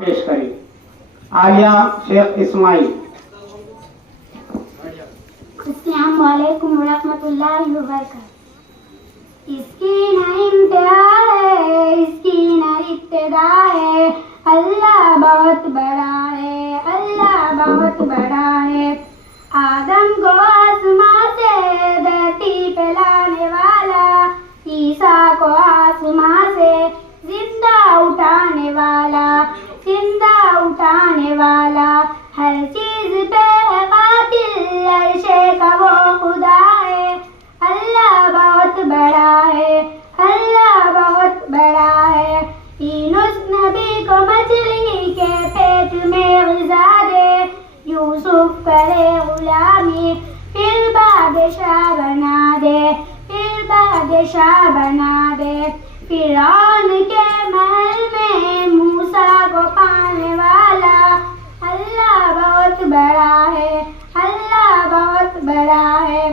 पेश करें। आलिया शेख इस्माइल। अस्सलाम वालेकुम रहमतुल्लाहि व बरकातहू। इसकी न इंतहा है, इसकी न इब्तिदा है, अल्लाह बहुत बड़ा है, अल्लाह बहुत बड़ा है। आदम को आसमां से धरती पे लाने वाला, ईसा को आसमां से जिंदा उठाने वाला, जिंदा उठाने वाला। हर चीज पे है कातिल, अर्शे का वो खुदा है, अल्लाह बहुत बड़ा है, अल्लाह बहुत बड़ा है। यूनुस नबी को मछली के पेट में ग़िज़ा दे, यूसुफ करे गुलामी फिर बादशाह बना दे, फिर बादशाह बना दे। फिरौन के महल में मूसा को पाने वाला, अल्लाह बहुत बड़ा है, अल्लाह बहुत बड़ा है।